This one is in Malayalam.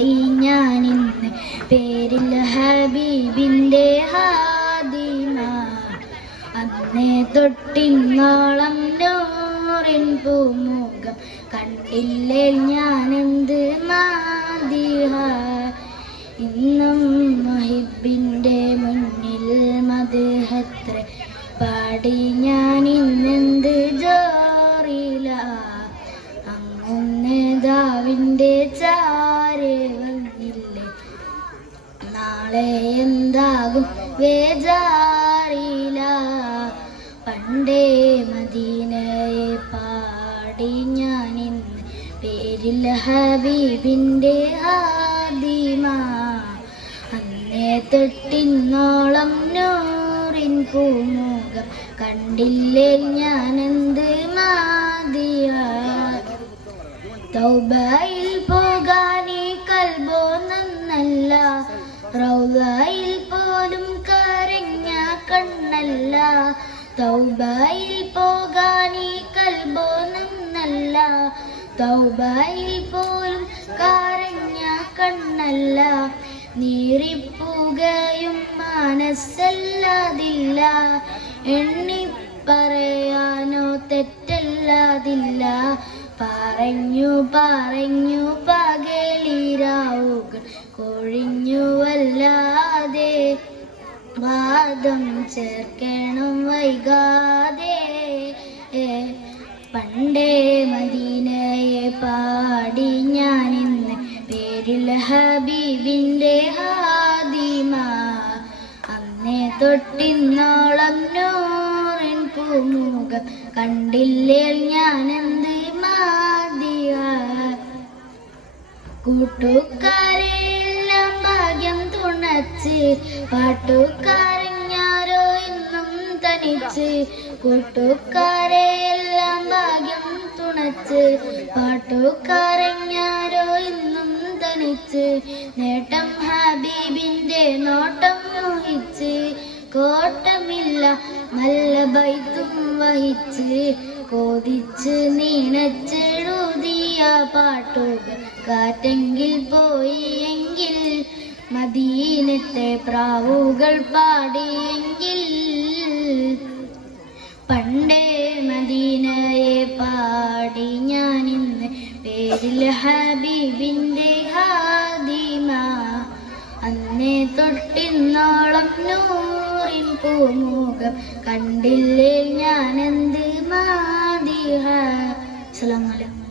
പാടി ഞാനിന്ന് പേരിൽ ഹബീബിന്റെ ഹാദിമ. അന്നേ തൊട്ടിന്നോളം നൂറിൻ പൂമുഖം കണ്ടില്ലേ ഞാനെന്ത് മാതിഹ ഇന്നും മഹിബിന്റെ മുന്നിൽ മധുഹത്ര പാടി ഞാൻ ഇന്നെന്ത് ജോറില അങ്ങുന്നതാവിന്റെ ചാരെ നാളെ എന്താകും വേജാറില പണ്ടേ മദീനയെ പാടി ഞാൻ ഇന്ന് പേരിൽ ഹബീബിന്റെ ആദിമ. അന്നേ തൊട്ടിന്നോളം നൂറിൻ പൂമുഖം കണ്ടില്ലേ ഞാനെന്ത് മാതിയ തൗബയിൽ പോകാനേ കൽബോ നന്നല്ല. പോലും കരഞ്ഞ കണ്ണല്ല. തൗബയിൽ ഈ കൽബോ നന്നല്ല. തൗബയിൽ പോലും കരഞ്ഞ കണ്ണല്ല. നീറിപ്പുകയും മനസ്സല്ലാതില്ല. എണ്ണി പറയാനോ തെറ്റല്ലാതില്ല. പറഞ്ഞു പറഞ്ഞു പകലിരാവുകൾ വാദം ചേർക്കണം വൈകാതെ. പണ്ടേ മദീനയെ പാടി ഞാൻ ഇന്ന് പേരിൽ ഹബീബിന്റെ ഹാദിമ. അന്നേ തൊട്ടിന്നോളം നൂറിൻ പൂമുഖം കണ്ടില്ലേ ഞാനെന്ത് മാതിയ. കൂട്ടുകാരെല്ലാം ഭാഗ്യം തുണച്ച് പാട്ടുകാരഞ്ഞാരോ ഇന്നും തനിച്ച് കൂട്ടുകാരെ എല്ലാം ഭാഗ്യം തുണച്ച് പാട്ടുകാരഞ്ഞാരോ ഇന്നും തനിച്ച് നേട്ടം ഹബീബിന്റെ നോട്ടം മോഹിച്ച് കോട്ടമില്ല നല്ല ബൈത്തും വഹിച്ച് കോതിച്ച് നീണച്ചെഴുതിയ പാട്ടുകൾ കാറ്റെങ്കിൽ എങ്കിൽ മദീനത്തെ പ്രാവുകൾ പാടിയെങ്കിൽ പണ്ടേ മദീനയെ പാടി ഞാൻ ഇന്ന് പേരിൽ ഹബീബിന്റെ ഹാദിമ അന്നേ തൊട്ടിന്നോളം നൂറിൻ പൂമുഖം കണ്ടില്ലേ ഞാനെന്ത് മാതിഹ. അസ്സലാമു അലൈക്കും.